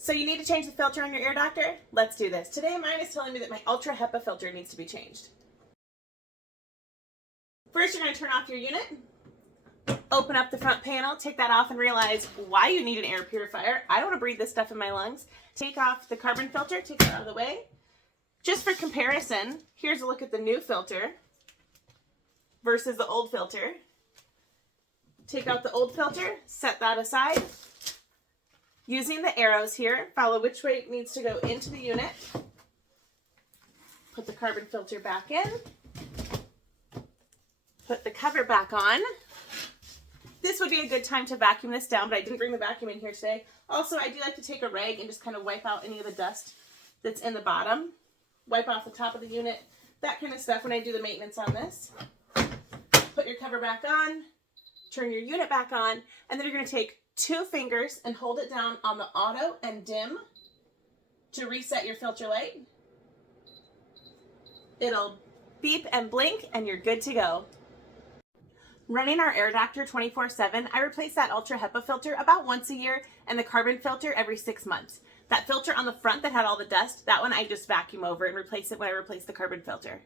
So you need to change the filter on your air doctor? Let's do this. Today mine is telling me that my Ultra HEPA filter needs to be changed. First, you're going to turn off your unit. Open up the front panel, take that off and realize why you need an air purifier. I don't want to breathe this stuff in my lungs. Take off the carbon filter, take it out of the way. Just for comparison, here's a look at the new filter versus the old filter. Take out the old filter, set that aside. Using the arrows here, follow which way it needs to go into the unit. Put the carbon filter back in. Put the cover back on. This would be a good time to vacuum this down, but I didn't bring the vacuum in here today. Also, I do like to take a rag and just kind of wipe out any of the dust that's in the bottom. Wipe off the top of the unit, that kind of stuff when I do the maintenance on this. Put your cover back on, turn your unit back on, and then you're going to take 2 fingers and hold it down on the auto and dim to reset your filter light. It'll beep and blink and you're good to go. Running our air doctor 24/7, I replace that Ultra HEPA filter about once a year and the carbon filter every 6 months. That filter on the front that had all the dust, that one I just vacuum over and replace it when I replace the carbon filter.